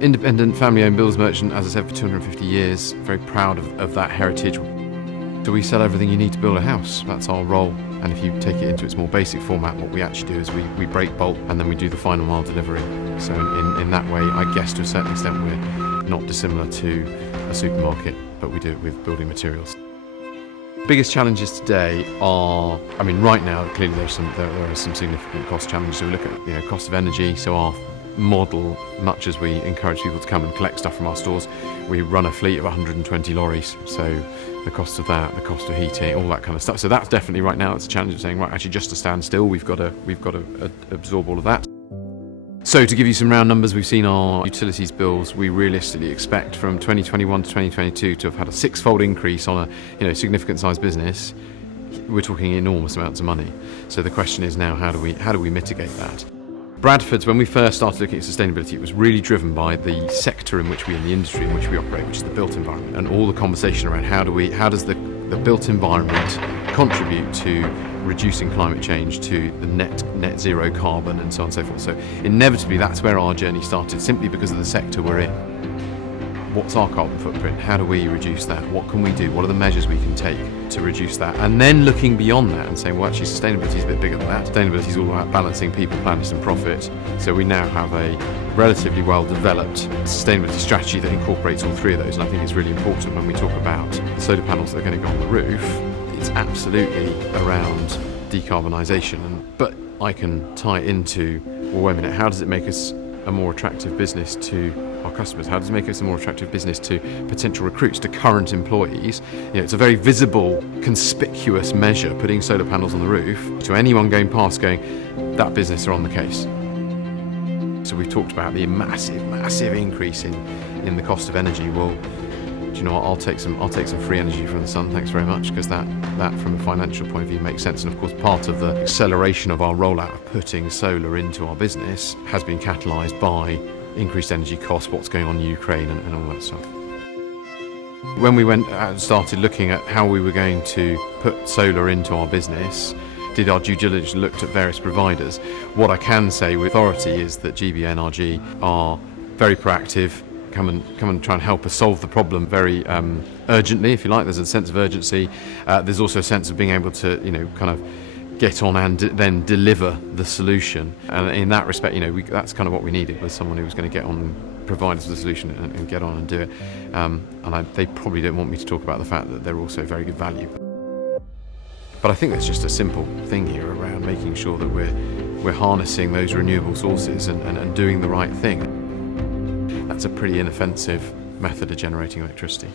Independent, family-owned builders merchant, as I said, for 250 years. Very proud of that heritage. So we sell everything you need to build a house. That's our role. And if you take it into its more basic format, what we actually do is we break bulk and then we do the final mile delivery. So in that way, I guess to a certain extent, we're not dissimilar to a supermarket, but we do it with building materials. Biggest challenges today are, right now, clearly there are some significant cost challenges. So we look at cost of energy. So our model, much as we encourage people to come and collect stuff from our stores, we run a fleet of 120 lorries. So the cost of that, the cost of heating, all that kind of stuff. So that's definitely right now, it's a challenge of saying, right, actually just to stand still, we've got to absorb all of that. So to give you some round numbers, we've seen our utilities bills. We realistically expect from 2021 to 2022 to have had a six-fold increase on a significant sized business. We're talking enormous amounts of money. So the question is now, how do we mitigate that? Bradfords, when we first started looking at sustainability, it was really driven by the sector in which the industry in which we operate, which is the built environment, and all the conversation around how does the built environment contribute to reducing climate change, to the net zero carbon, and so on and so forth. So inevitably that's where our journey started, simply because of the sector we're in. What's our carbon footprint? How do we reduce that? What can we do? What are the measures we can take to reduce that? And then looking beyond that and saying, well, actually sustainability is a bit bigger than that. Sustainability is all about balancing people, planet and profit. So we now have a relatively well-developed sustainability strategy that incorporates all three of those. And I think it's really important when we talk about solar panels that are going to go on the roof. It's absolutely around decarbonisation. But I can tie it into, well, wait a minute, how does it make us a more attractive business to our customers? How does it make us a more attractive business to potential recruits, to current employees? It's a very visible, conspicuous measure, putting solar panels on the roof, to anyone going past going, that business are on the case. So we've talked about the massive increase in the cost of energy. Well, do you know what? I'll take some free energy from the sun, thanks very much, because that from a financial point of view makes sense. And of course, part of the acceleration of our rollout of putting solar into our business has been catalysed by increased energy costs, what's going on in Ukraine and all that stuff. When we went out and started looking at how we were going to put solar into our business, did our due diligence, looked at various providers. What I can say with authority is that gbnrg are very proactive, come and try and help us solve the problem very urgently, if you like. There's a sense of urgency. There's also a sense of being able to kind of get on and then deliver the solution. And in that respect, that's kind of what we needed, was someone who was going to get on and provide us with the solution and get on and do it. They probably don't want me to talk about the fact that they're also very good value. But I think there's just a simple thing here around making sure that we're harnessing those renewable sources and doing the right thing. That's a pretty inoffensive method of generating electricity.